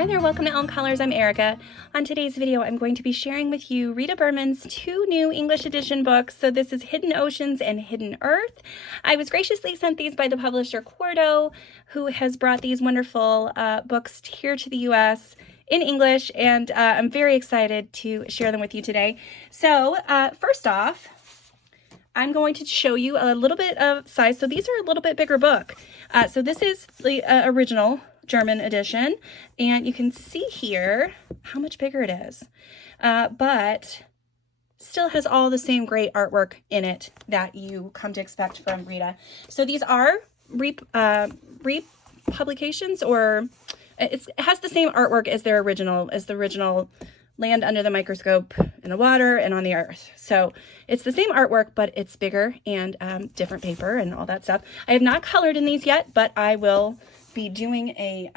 Hi there, welcome to Elm Colors. I'm Erica. On today's video, I'm going to be sharing with you Rita Berman's two new English edition books. So this is Hidden Oceans and Hidden Earth. I was graciously sent these by the publisher Quarto, who has brought these wonderful books here to the US in English, and I'm very excited to share them with you today. So first off, I'm going to show you a little bit of size. So these are a little bit bigger book. So this is the original German edition, and you can see here how much bigger it is, but still has all the same great artwork in it that you come to expect from Rita. So these are republications, or it has the same artwork as the original Land Under the Microscope in the Water and on the Earth. So it's the same artwork, but it's bigger and different paper and all that stuff. I have not colored in these yet, but I will be doing a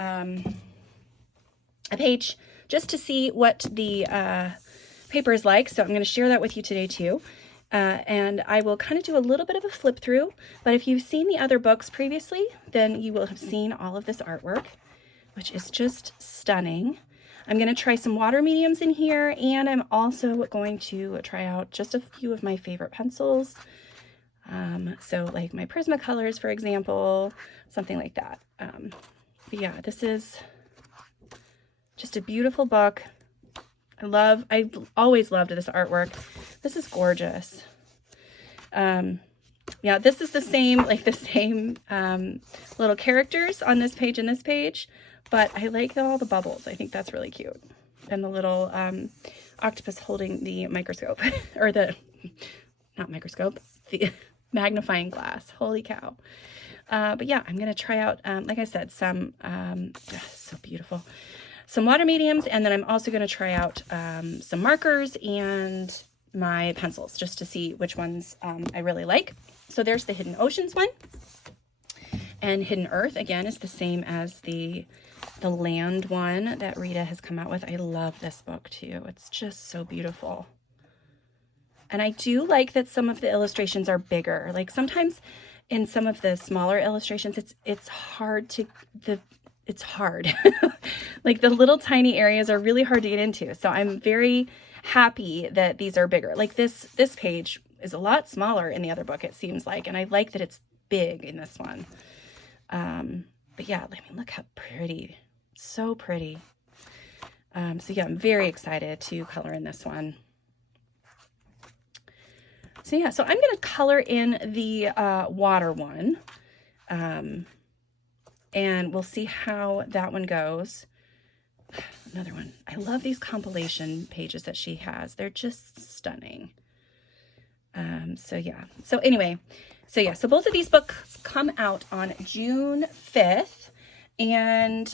page just to see what the paper is like. So I'm going to share that with you today too. And I will kind of do a little bit of a flip through, but if you've seen the other books previously, then you will have seen all of this artwork, which is just stunning. I'm going to try some water mediums in here, and I'm also going to try out just a few of my favorite pencils. So like my Prismacolors, for example, something like that. But yeah, this is just a beautiful book. I always loved this artwork. This is gorgeous. Yeah, this is the same little characters on this page and this page, but I like all the bubbles. I think that's really cute. And the little octopus holding the microscope, or not microscope, the magnifying glass. Holy cow. But yeah, I'm going to try out, like I said, some, so beautiful, some water mediums. And then I'm also going to try out some markers and my pencils just to see which ones I really like. So there's the Hidden Oceans one. And Hidden Earth, again, is the same as the land one that Rita has come out with. I love this book too. It's just so beautiful. And I do like that some of the illustrations are bigger. Like sometimes in some of the smaller illustrations, it's hard. Like the little tiny areas are really hard to get into. So I'm very happy that these are bigger. Like this page is a lot smaller in the other book, it seems like. And I like that it's big in this one. But yeah, I mean, look how pretty. So pretty. So yeah, I'm very excited to color in this one. So yeah, so I'm going to color in the water one, and we'll see how that one goes. Another one. I love these compilation pages that she has. They're just stunning. So yeah. So anyway, so both of these books come out on June 5th, and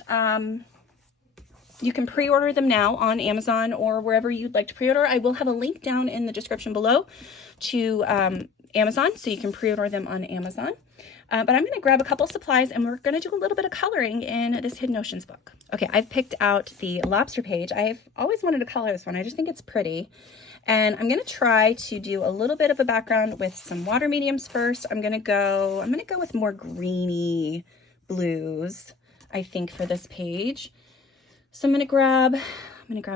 you can pre-order them now on Amazon or wherever you'd like to pre-order. I will have a link down in the description below to Amazon, so you can pre-order them on Amazon. But I'm going to grab a couple supplies, and we're going to do a little bit of coloring in this Hidden Oceans book. Okay, I've picked out the lobster page. I've always wanted to color this one. I just think it's pretty. And I'm going to try to do a little bit of a background with some water mediums first. I'm going to go with more greeny blues, I think, for this page. So I'm going to grab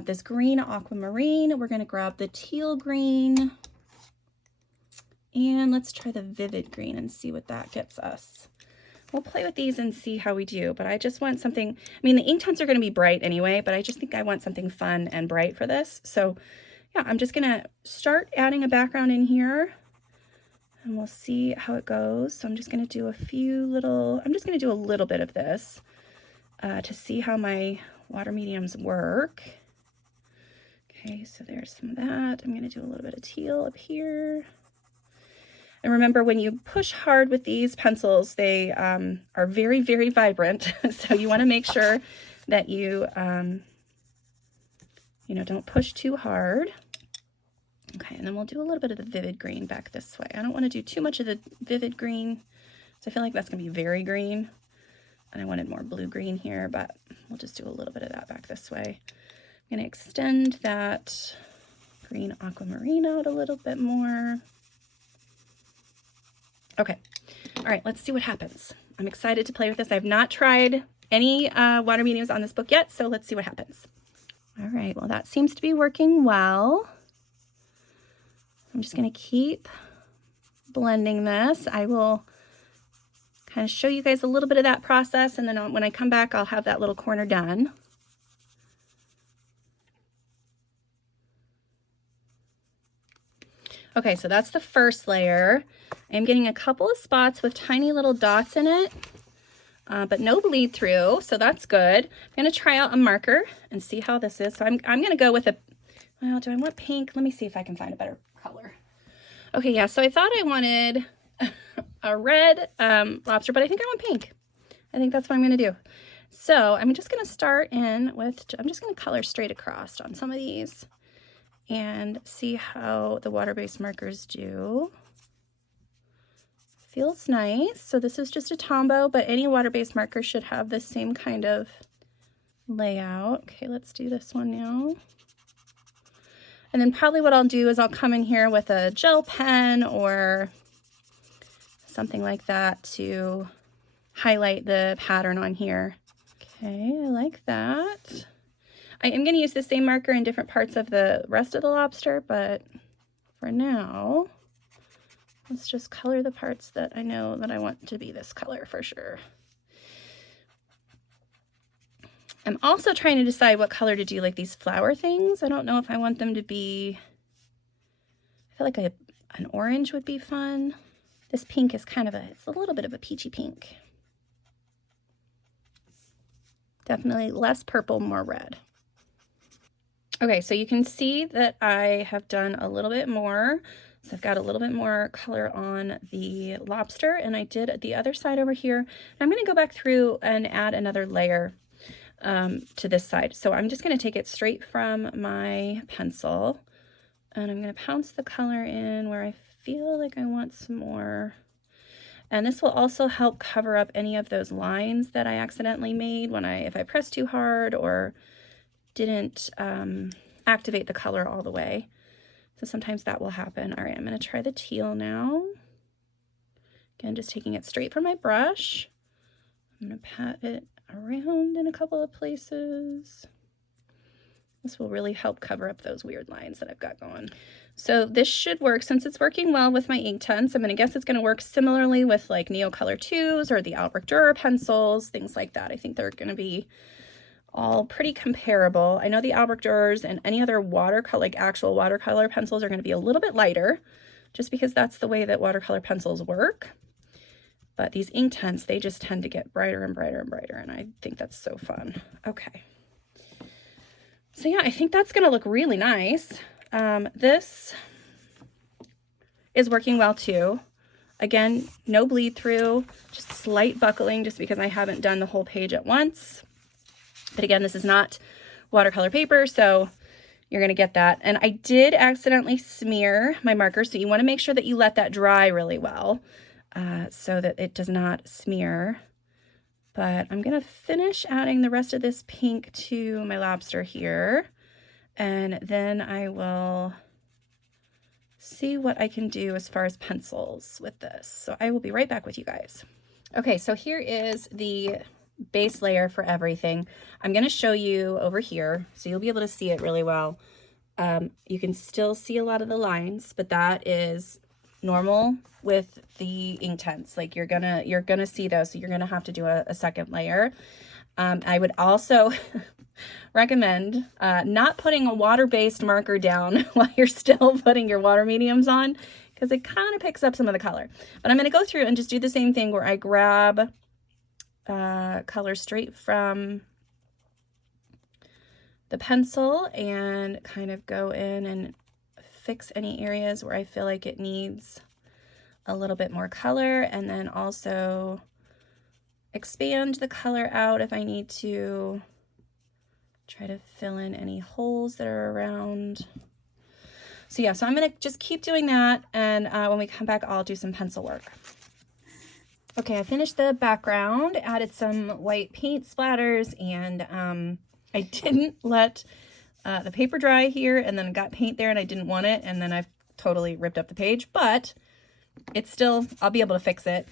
this green aquamarine. We're going to grab the teal green. And let's try the vivid green and see what that gets us. We'll play with these and see how we do, but I just want something, I mean, the ink tones are going to be bright anyway, but I just think I want something fun and bright for this. So yeah, I'm just going to start adding a background in here, and we'll see how it goes. So I'm just going to do a little bit of this to see how my water mediums work. Okay, so there's some of that. I'm going to do a little bit of teal up here. And remember, when you push hard with these pencils, they are very, very vibrant. So you want to make sure that you, don't push too hard. Okay, and then we'll do a little bit of the vivid green back this way. I don't want to do too much of the vivid green, so I feel like that's going to be very green. And I wanted more blue-green here, but we'll just do a little bit of that back this way. I'm going to extend that green aquamarine out a little bit more. Okay, all right, let's see what happens. I'm excited to play with this. I've not tried any water mediums on this book yet, so let's see what happens. All right, well, that seems to be working well. I'm just going to keep blending this. I will kind of show you guys a little bit of that process, and then when I come back, I'll have that little corner done. Okay, so that's the first layer. I'm getting a couple of spots with tiny little dots in it, but no bleed through, so that's good. I'm going to try out a marker and see how this is. So I'm going to go with a, well, do I want pink? Let me see if I can find a better color. Okay, yeah, so I thought I wanted a red lobster, but I think I want pink. I think that's what I'm going to do. So I'm just going to start in with, I'm just going to color straight across on some of these and see how the water-based markers do. Feels nice. So this is just a Tombow, but any water-based marker should have the same kind of layout. Okay, let's do this one now. And then probably what I'll do is I'll come in here with a gel pen or something like that to highlight the pattern on here. Okay, I like that. I am going to use the same marker in different parts of the rest of the lobster, but for now, let's just color the parts that I know that I want to be this color for sure. I'm also trying to decide what color to do, like these flower things. I don't know if I want them to be, I feel like an orange would be fun. This pink is kind of it's a little bit of a peachy pink. Definitely less purple, more red. Okay, so you can see that I have done a little bit more. So I've got a little bit more color on the lobster, and I did the other side over here. I'm going to go back through and add another layer to this side. So I'm just going to take it straight from my pencil, and I'm going to pounce the color in where I feel like I want some more. And this will also help cover up any of those lines that I accidentally made when if I pressed too hard or didn't activate the color all the way. So sometimes that will happen. All right, I'm going to try the teal now. Again, just taking it straight from my brush. I'm going to pat it around in a couple of places. This will really help cover up those weird lines that I've got going. So this should work. Since it's working well with my Inktense, I'm going to guess it's going to work similarly with like Neocolor 2s or the Albrecht Dürer pencils, things like that. I think they're going to be all pretty comparable. I know the Albrecht Dürers and any other watercolor, like actual watercolor pencils, are going to be a little bit lighter, just because that's the way that watercolor pencils work. But these Inktense, they just tend to get brighter and brighter and brighter, and I think that's so fun. Okay. So yeah, I think that's going to look really nice. This is working well too. Again, no bleed through, just slight buckling just because I haven't done the whole page at once. But again, this is not watercolor paper, so you're going to get that. And I did accidentally smear my marker, so you want to make sure that you let that dry really well so that it does not smear. But I'm going to finish adding the rest of this pink to my lobster here, and then I will see what I can do as far as pencils with this. So I will be right back with you guys. Okay, so here is the base layer for everything. I'm going to show you over here so you'll be able to see it really well. You can still see a lot of the lines, but that is normal with the Inktense. Like you're gonna see those, so you're gonna have to do a second layer. I would also recommend not putting a water-based marker down while you're still putting your water mediums on, because it kind of picks up some of the color. But I'm going to go through and just do the same thing where I grab color straight from the pencil and kind of go in and fix any areas where I feel like it needs a little bit more color, and then also expand the color out if I need to. Try to fill in any holes that are around. So yeah, so I'm gonna just keep doing that, and when we come back, I'll do some pencil work. Okay, I finished the background, added some white paint splatters, and I didn't let the paper dry here, and then got paint there and I didn't want it, and then I've totally ripped up the page, but it's still, I'll be able to fix it.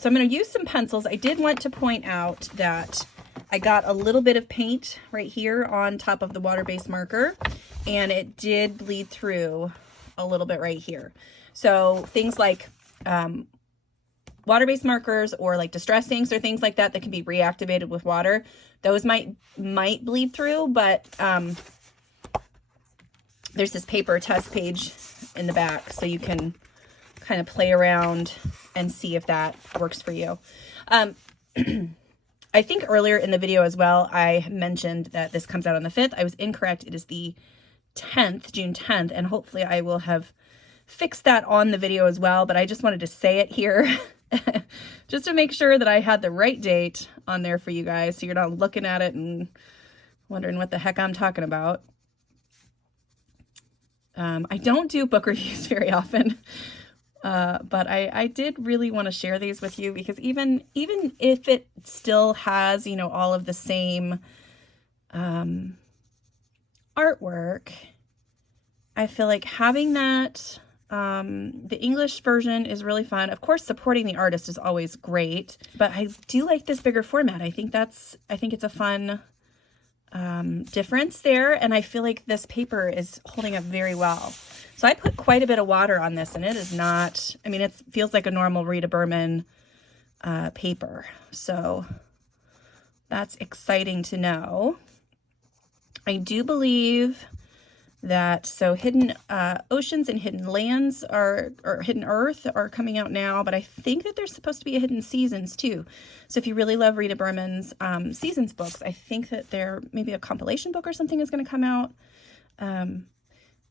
So I'm going to use some pencils. I did want to point out that I got a little bit of paint right here on top of the water-based marker, and it did bleed through a little bit right here. So things like water-based markers or like distress inks or things like that that can be reactivated with water, those might bleed through, but there's this paper test page in the back, so you can kind of play around and see if that works for you. I think earlier in the video as well, I mentioned that this comes out on the 5th. I was incorrect. It is the 10th, June 10th, and hopefully I will have fixed that on the video as well, but I just wanted to say it here just to make sure that I had the right date on there for you guys, so you're not looking at it and wondering what the heck I'm talking about. I don't do book reviews very often, but I did really want to share these with you, because even if it still has, you know, all of the same artwork, I feel like having that, the English version is really fun. Of course, supporting the artist is always great, but I do like this bigger format. I think it's a fun difference there, and I feel like this paper is holding up very well. So I put quite a bit of water on this, and it is not, I mean, it feels like a normal Rita Berman paper. So that's exciting to know. I do believe that, so Hidden Oceans and Hidden Lands or Hidden Earth are coming out now, but I think that there's supposed to be a Hidden Seasons too. So if you really love Rita Berman's Seasons books, I think that there maybe a compilation book or something is going to come out.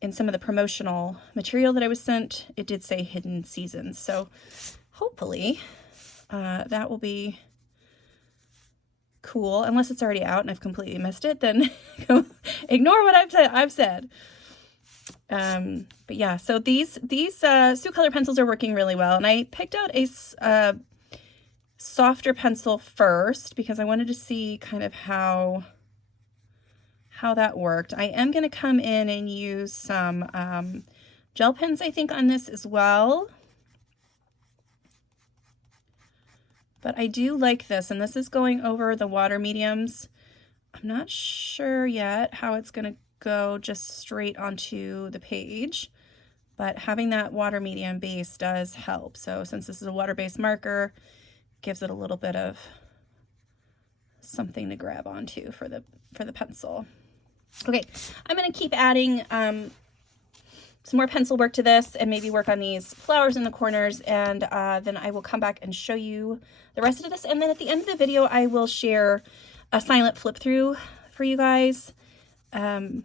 In some of the promotional material that I was sent, it did say Hidden Seasons. So hopefully that will be cool, unless it's already out and I've completely missed it, then ignore what I've said. But yeah, so these Sioux color pencils are working really well, and I picked out a softer pencil first because I wanted to see kind of how that worked. I am going to come in and use some gel pens, I think, on this as well. But I do like this, and this is going over the water mediums. I'm not sure yet how it's going to go just straight onto the page, but having that water medium base does help. So since this is a water-based marker, it gives it a little bit of something to grab onto for the pencil. Okay, I'm going to keep adding some more pencil work to this and maybe work on these flowers in the corners, and then I will come back and show you the rest of this. And then at the end of the video, I will share a silent flip through for you guys. Well,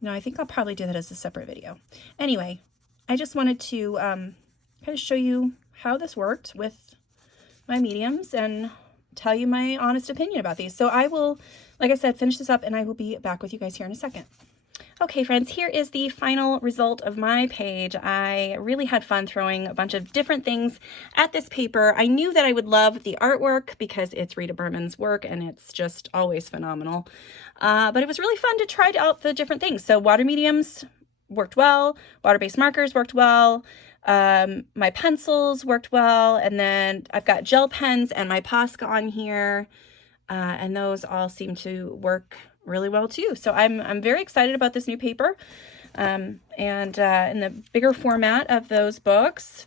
no, I think I'll probably do that as a separate video. Anyway, I just wanted to kind of show you how this worked with my mediums and tell you my honest opinion about these. So I will, like I said, finish this up and I will be back with you guys here in a second. Okay, friends, here is the final result of my page. I really had fun throwing a bunch of different things at this paper. I knew that I would love the artwork because it's Rita Berman's work and it's just always phenomenal. But it was really fun to try out the different things. So water mediums worked well, water-based markers worked well, my pencils worked well, and then I've got gel pens and my Posca on here, and those all seem to work really well too. So I'm very excited about this new paper, and in the bigger format of those books.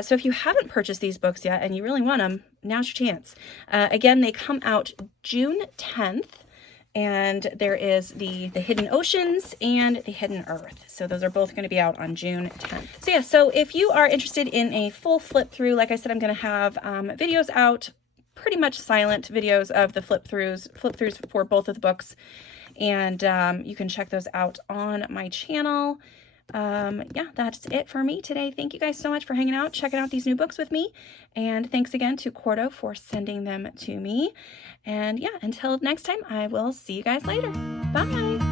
So if you haven't purchased these books yet and you really want them, now's your chance. Again, they come out June 10th. And there is the Hidden Oceans and the Hidden Earth. So those are both going to be out on June 10th. So yeah, so if you are interested in a full flip through, like I said, I'm going to have videos out, pretty much silent videos of the flip throughs for both of the books. And you can check those out on my channel. Yeah, that's it for me today. Thank you guys so much for hanging out, checking out these new books with me. And thanks again to Quarto for sending them to me. And yeah, until next time, I will see you guys later. Bye.